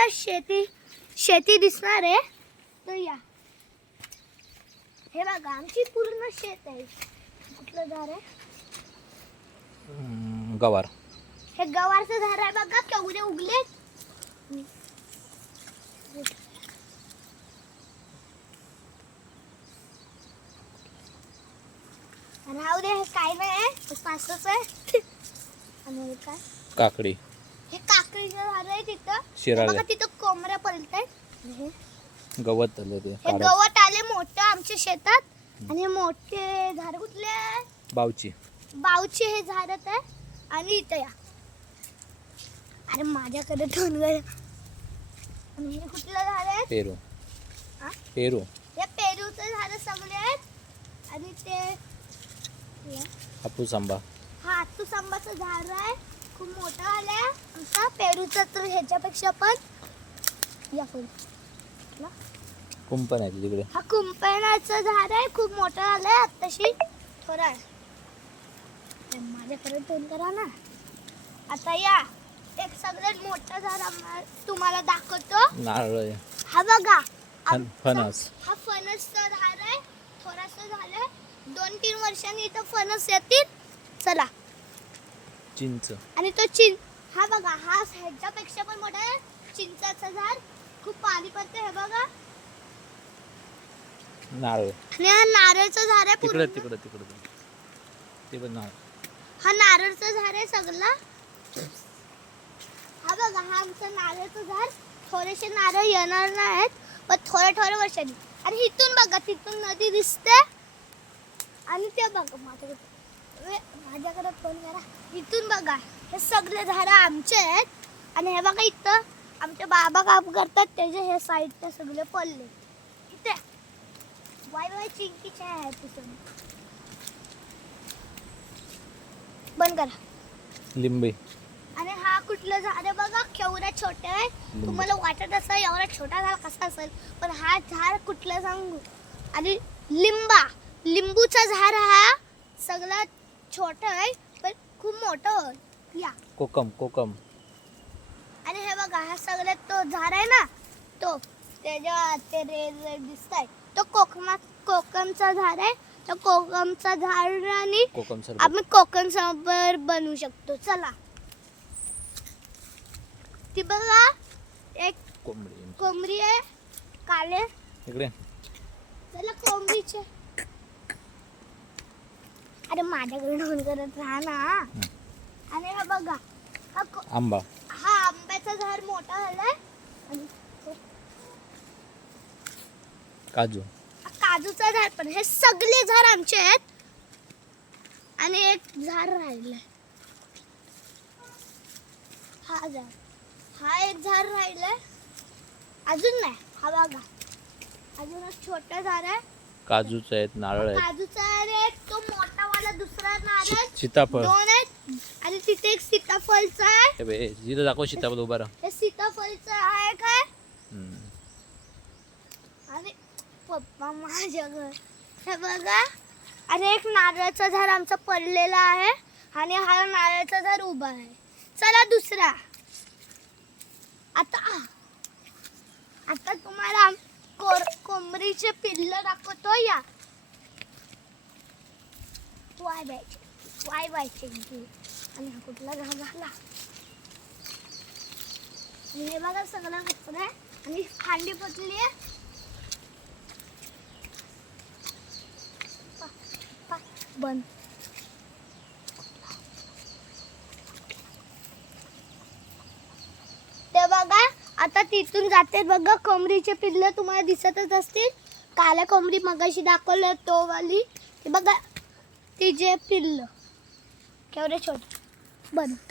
तुम्हाला शेती दिसणार आहे. तर या, हे बघा आमची पूर्ण शेत आहे. कुठलं झाड आहे? गवार. हे गवारचं झाड आहे बघा, केवढे उगले. राहू दे, हे काय नाही, पाचच आहे. आणि हे काय? काकडी. हे काकडीचं झाड आहे तिथं. शिराळे. बघा तिथं कोंबड्या पळतायत. गवत आलं ते हे गवत आले मोठं आमच्या शेतात. आणि मोठे झाड कुठले आहे? बावची हे झाड आहे. आणि इथं या, अरे माझ्याकडे डोंगर. आणि हे कुठलं झाड आहे? पेरू. हा? पेरू. हे पेरूचं झाड सगळे आहेत. आणि ते हापूस आंबा. हा हापूस आंबाचं झाड आहे, खूप मोठं आलंय. आमचा पेरूचं तर ह्याच्यापेक्षा पण या कुंपण आहे तिकडे. हा कुंपणाचं झाड आहे, खूप मोठं आलंय. आत्ताशी थोडा आहे. माझ्याकडे दोन करा ना. आता या, एक सगळ्यात मोठं झाड तुम्हाला दाखवतो. नारळ आहे. हा बघा, फणस. हा फणसचं झाड आहे. थोडंसं झालंय, 2-3 वर्षांनी इथं फणस येतील. चला. चिंच. आणि तो हा बघा, हा ह्याच्यापेक्षा पण मोठा आहे. चिंचाचं झाड, खूप पाणी पडते. हे बघा, नारळ. आणि हा नारळचं झाड आहे. तिकडे ते पण नारळ. हा नारळचं झाड आहे सगळं. हा बघा, हा आमचं नारळचं झाड. थोडेसे नारळ येणार नाहीत, पण थोड्या वर्षांनी. आणि इथून बघा, तिथून नदी दिसते. आणि ते बघा माझ्याकडे फोन करा. इथून बघा, हे सगळे झाडं आमचे आहेत. आणि हे बघा, इथं आमचे बाबा काम करतात, त्याचे हे साईडचे सगळे पडले. इथे वाय चिंकीचे आहे. तिथून बंद करा. लिंबे. आणि हा कुठलं झाड आहे बघा, केवढा छोटा आहे. तुम्हाला वाटत असं एवढा छोटा झाड कसा असेल, पण हा झाड कुठलं सांगू. आणि लिंबूचा झाड हा सगळ्यात छोटा आहे, पण खूप मोठं. या कोकम. आणि हे बघा, हा सगळ्यात तो झाड आहे ना, तो त्याच्या ते रेड दिसत आहे, तो कोकमचा झाड आहे. तो कोकमचा झाड आणि आम्ही कोकम सरबत बनवू शकतो. चला. ती बघा, एक कोंबडी आहे काले. इकडे चला कोंबडीचे. अरे माझ्याकडे फोन करत राहा ना. आणि हा बघा, आंबा. हा आंब्याचा झाड मोठा झालाय. आणि काजूचा झाड पण. हे सगळे झाड आमचे आहेत. आणि एक झाड राहिलंय. हा एक झाड राहिलंय. अजून नाही. हा बघा, अजून एक छोटा झाड आहे. काजूचे आहेत, नारळ आहेत. काजूचा आहे, तो मोठा वाला दुसरा नारळ. सीताफळ 2 आहेत. आणि तिथे एक सीताफळचा आहे. जिथं दाखव सीताफळ उभा राहा. हे सीताफळचं आहे काय. आणि पप्पा माझ्या घर हे बघा. आणि एक नारळाचं झाड आमचं पडलेलं आहे. आणि हा नारळाचं झाड उभा आहे. चला दुसरा. आता तुम्हाला कोंबडीचे पिल्ल दाखवतो. या वाय आणि हा कुठला घास झाला. हे बघा, सगळं कचरा आहे. आणि खांडी पटली आहे. बंद. ते बघा, आता तिथून जाते बघा कोंबडीचे पिल्ल. तुम्हाला दिसतच असतील. काल्या कोंबडी मगाशी दाखवलं तो वाली. ते बघा, तिचे पिल्ल केवढे छोटे. बंद.